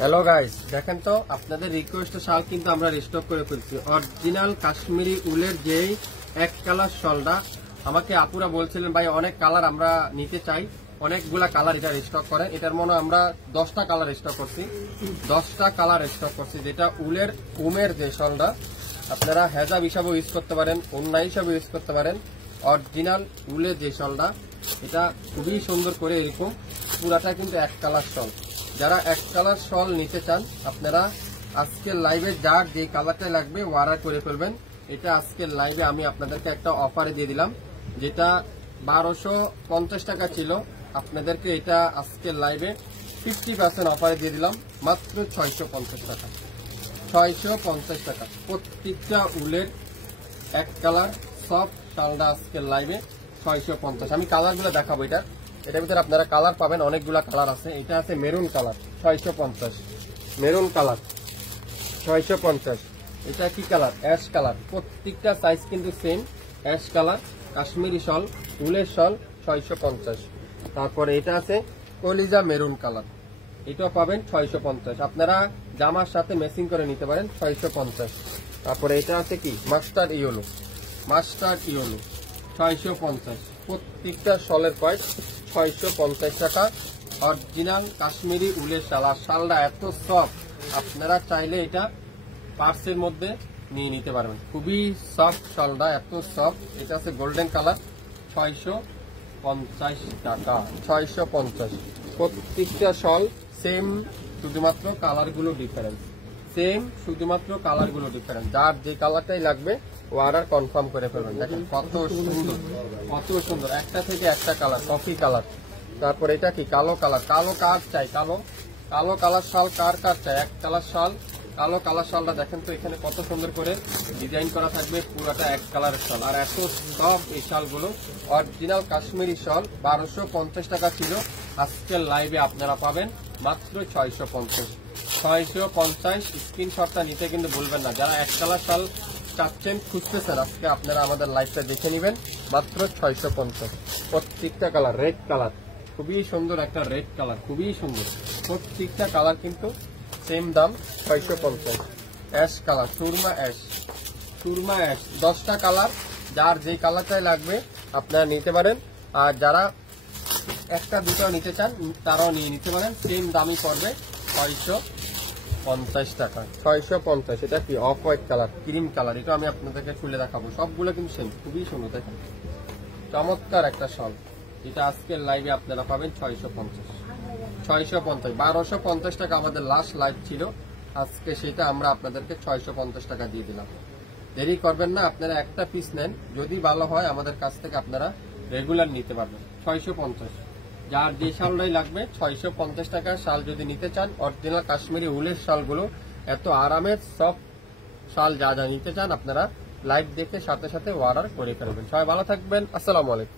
Hello guys, দেখেন তো আপনাদের রিকোয়েস্টের শাল কিন্তু আমরা রিস্টক করে ফেলছি। অরিজিনাল কাশ্মীরি উলের যেই এক কালার শালটা আমাকে আপুরা বলছিলেন ভাই অনেক কালার আমরা নিতে চাই, অনেকগুলা কালার এটা রিস্টক করে। এটার মনে আমরা 10টা কালার স্টক করছি, 10টা কালার স্টক করছি। যেটা উলের উমের যে শালটা আপনারা হেজাব হিসাবে ইউজ করতে পারেন, ওন্না হিসাবে ইউজ করতে পারেন। অরিজিনাল উলের যে শালটা এটা খুবই সুন্দর করে এরকম পুরাটা কিন্তু এক কালার শাল। যারা এক কালার শল নিতে চান আপনারা আজকের লাইভে যার যে কালারটা লাগবে অর্ডার করে ফেলবেন। এটা আজকের লাইভে আমি আপনাদেরকে একটা অফারে দিয়ে দিলাম, যেটা 1250 টাকা ছিল, আপনাদেরকে এটা আজকের লাইভে 50% অফারে দিয়ে দিলাম মাত্র 650 টাকা। 650 টাকা প্রত্যেকটা উলের এক কালার সফট শালটা আজকের লাইভে 650। আমি কালারগুলো দেখাবো। এটার ভিতরে আপনারা কালার পাবেন, অনেকগুলা কালার আছে। এটা আছে মেরুন কালার 650, মেরুন কালার 650। এটা কি কালার? Ash colour. প্রত্যেকটা সাইজ কিন্তু সেম অ্যাশ কালার, কাশ্মীরি শল, উলের শল 650। তারপরে এটা আছে কলিজা মেরুন কালার, এটাও পাবেন 650। আপনারা জামার সাথে ম্যাচিং করে নিতে পারেন 650। তারপরে এটা আছে কি মাস্টার্ড ইয়েলো, মাস্টার্ড ইয়েলো 650। প্রত্যেকটা শলের প্রাইস 650 টাকা। অরিজিনাল কাশ্মীরি উলের শাল, আর শালটা এত সফট আপনারা চাইলে এটা পার্সের মধ্যে নিয়ে নিতে পারবেন। খুবই সফট শালটা, এত সফট। এটা আছে গোল্ডেন কালার 650 টাকা, 650। প্রত্যেকটা শল সেম, শুধুমাত্র কালারগুলো ডিফারেন্স, সেম শুধুমাত্র কালারগুলো ডিফারেন্স। যার যে কালারটাই লাগবে অর্ডার কনফার্ম করে ফেলবেন। দেখেন কত সুন্দর, কত সুন্দর, একটা থেকে একটা কালার, কফি কালার। তারপর এটা কি কালো কালার, কালো কার চাই, কালো কালো কালার শাল কার কার চাই, এক কালার শাল, কালো কালার শালটা দেখেন তো এখানে কত সুন্দর করে ডিজাইন করা থাকবে, পুরোটা এক কালারের শাল। আর এত সব এই শালগুলো অরিজিনাল কাশ্মীরি শাল 1250 টাকা ছিল, আজকের লাইভে আপনারা পাবেন মাত্র 650। 650 স্ক্রিনশটটা নিতে কিন্তু ভুলবেন না। যারা এক কালার শাল চাচ্ছেন, খুঁজতেছেন, আজকে আপনারা আমাদের লাইভটা দেখে নেবেন মাত্র 650। প্রত্যেকটা কালার রেড কালার, খুবই সুন্দর একটা রেড কালার, খুবই সুন্দর। প্রত্যেকটা কালার কিন্তু সেম দাম 650। Ash colour, Surma ash, Surma ash 10টা কালার, যার যে কালারটাই লাগবে আপনারা নিতে পারেন। আর যারা একটা দুটো নিতে চান তারাও নিয়ে নিতে পারেন, সেম দামই পড়বে 650 টাকা, 650। এটা কি off white colour, cream colour, এটা আমি আপনাদেরকে খুলে দেখাবো। সবগুলো কিন্তু সেম, খুবই সুন্দর। দেখেন চমৎকার একটা শাল, এটা আজকের লাইভে আপনারা পাবেন 650। 650, 1250 টাকা আমাদের লাস্ট লাইভ ছিল, আজকে সেটা আমরা আপনাদেরকে 650 টাকা দিয়ে দিলাম। দেরি করবেন না, আপনারা একটা পিস নেন, যদি ভালো হয় আমাদের কাছ থেকে আপনারা রেগুলার নিতে পারবেন। 650, যার যে শালটাই লাগবে 650 টাকার শাল যদি নিতে চান, অরিজিনাল কাশ্মীরি উলের শালগুলো এত আরামের সব শাল যা যা নিতে চান আপনারা লাইভ দেখে সাথে সাথে অর্ডার করে ফেলবেন। সবাই ভালো থাকবেন, আসসালামু আলাইকুম।